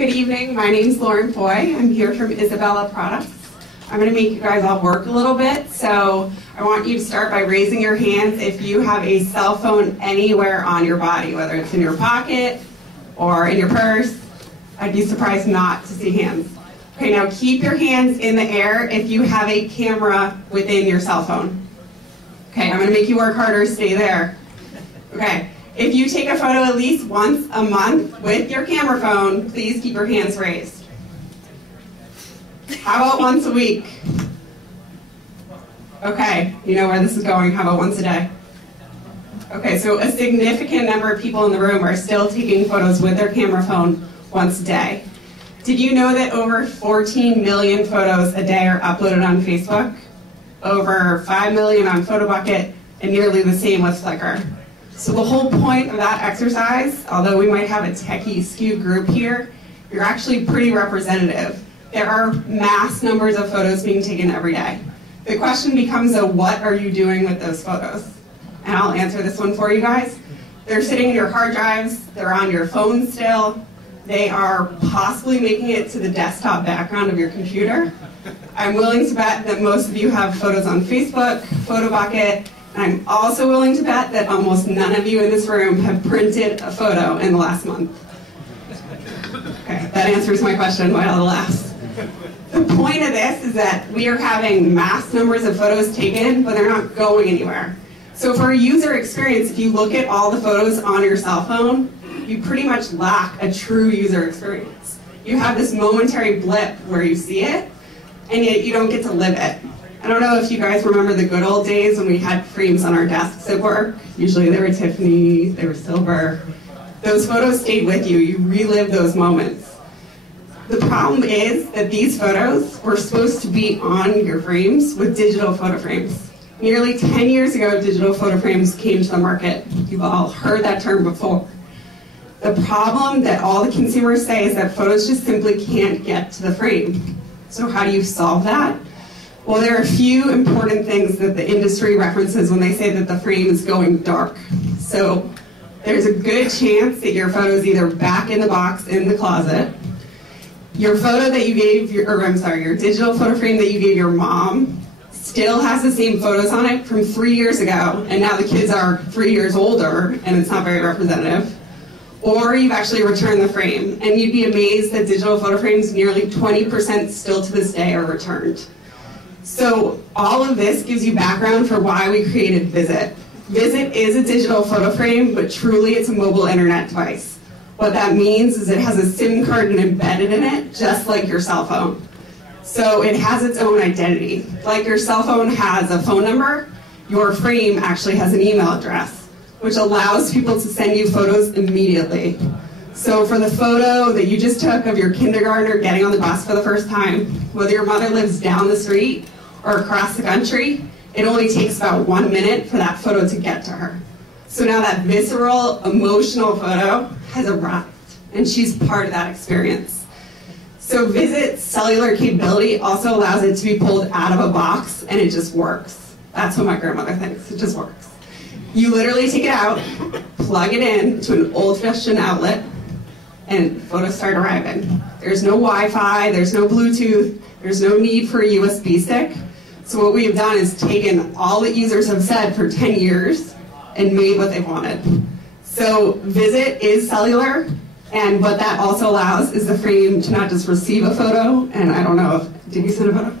Good evening, my name's Lauren Foy. I'm here from Isabella Products. I'm going to make you guys all work a little bit, so I want you to start by raising your hands if you have a cell phone anywhere on your body, whether it's in your pocket or in your purse. I'd be surprised not to see hands. Okay, now keep your hands in the air if you have a camera within your cell phone. Okay, I'm going to make you work harder, stay there. Okay, if you take a photo at least once a month with your camera phone, please keep your hands raised. How about once a week? Okay, you know where this is going. How about once a day? Okay, so a significant number of people in the room are still taking photos with their camera phone once a day. Did you know that over 14 million photos a day are uploaded on Facebook? Over 5 million on PhotoBucket, and nearly the same with Flickr. So the whole point of that exercise, although we might have a techie skewed group here, you're actually pretty representative. There are mass numbers of photos being taken every day. The question becomes, what are you doing with those photos? And I'll answer this one for you guys. They're sitting in your hard drives, they're on your phone still, they are possibly making it to the desktop background of your computer. I'm willing to bet that most of you have photos on Facebook, PhotoBucket, and I'm also willing to bet that almost none of you in this room have printed a photo in the last month. Okay, that answers my question. Why all the laughs? The point of this is that we are having mass numbers of photos taken, but they're not going anywhere. So for a user experience, if you look at all the photos on your cell phone, you pretty much lack a true user experience. You have this momentary blip where you see it, and yet you don't get to live it. I don't know if you guys remember the good old days when we had frames on our desks at work. Usually they were Tiffany, they were silver. Those photos stayed with you. You relived those moments. The problem is that these photos were supposed to be on your frames with digital photo frames. Nearly 10 years ago, digital photo frames came to the market. You've all heard that term before. The problem that all the consumers say is that photos just simply can't get to the frame. So how do you solve that? Well, there are a few important things that the industry references when they say that the frame is going dark. So there's a good chance that your photo is either back in the box in the closet. Your photo that you gave, your digital photo frame that you gave your mom still has the same photos on it from 3 years ago, and now the kids are 3 years older, and it's not very representative. Or you've actually returned the frame, and you'd be amazed that digital photo frames, nearly 20% still to this day are returned. So all of this gives you background for why we created Visit. Visit is a digital photo frame, but truly it's a mobile internet device. What that means is it has a SIM card embedded in it, just like your cell phone. So it has its own identity. Like your cell phone has a phone number, your frame actually has an email address, which allows people to send you photos immediately. So for the photo that you just took of your kindergartner getting on the bus for the first time, whether your mother lives down the street or across the country, it only takes about 1 minute for that photo to get to her. So now that visceral, emotional photo has arrived, and she's part of that experience. So Visit's cellular capability also allows it to be pulled out of a box, and it just works. That's what my grandmother thinks. It just works. You literally take it out, plug it in to an old-fashioned outlet, and photos start arriving. There's no Wi-Fi, there's no Bluetooth, there's no need for a USB stick. So what we have done is taken all that users have said for 10 years and made what they wanted. So Visit is cellular, and what that also allows is the frame to not just receive a photo, and I don't know if, did you send a photo?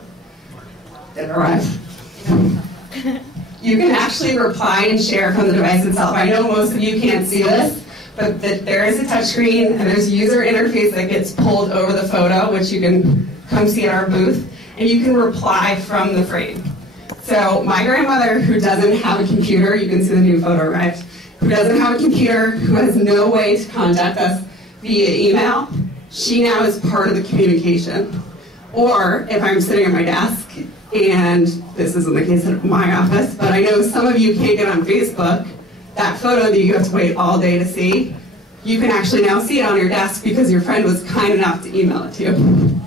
Did it arrive? You can actually reply and share from the device itself. I know most of you can't see this, but there is a touchscreen, and there's a user interface that gets pulled over the photo, which you can come see at our booth, and you can reply from the frame. So my grandmother, who doesn't have a computer, you can see the new photo arrived, who doesn't have a computer, who has no way to contact us via email, she now is part of the communication. Or if I'm sitting at my desk, and this isn't the case at my office, but I know some of you can't get on Facebook, that photo that you have to wait all day to see, you can actually now see it on your desk because your friend was kind enough to email it to you.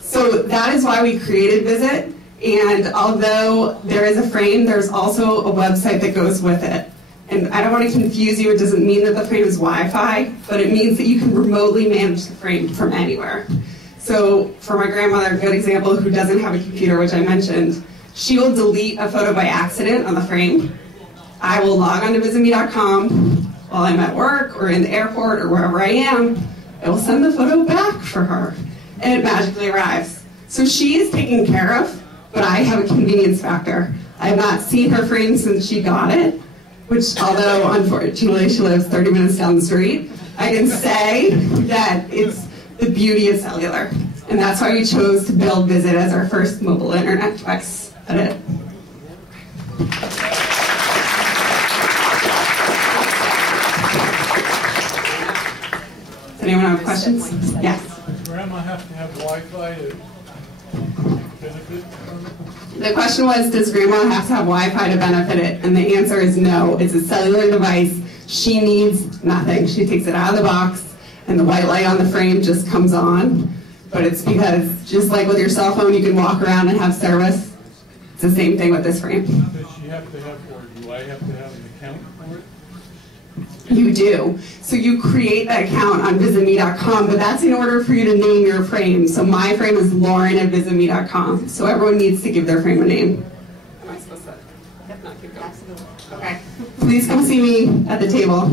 So that is why we created Visit, and although there is a frame, there's also a website that goes with it. And I don't want to confuse you, it doesn't mean that the frame is Wi-Fi, but it means that you can remotely manage the frame from anywhere. So for my grandmother, a good example, who doesn't have a computer, which I mentioned, she will delete a photo by accident on the frame. I will log on to visitme.com while I'm at work or in the airport or wherever I am. I will send the photo back for her, and it magically arrives. So she is taken care of, but I have a convenience factor. I have not seen her frame since she got it, which, although unfortunately she lives 30 minutes down the street, I can say that it's the beauty of cellular. And that's why we chose to build Visit as our first mobile internet device. That's it. Does anyone have questions? Yes. Does Grandma have to have Wi-Fi to benefit from it? The question was, does Grandma have to have Wi-Fi to benefit it? And the answer is no. It's a cellular device. She needs nothing. She takes it out of the box, and the white light on the frame just comes on. But it's because, just like with your cell phone, you can walk around and have service. It's the same thing with this frame. Does she have to have, or do I have to have an account for it? You do. So you create that account on visitme.com, but that's in order for you to name your frame. So my frame is Lauren at visitme.com. So everyone needs to give their frame a name. Am I supposed to? Yep, not keep going. Okay. Please come see me at the table.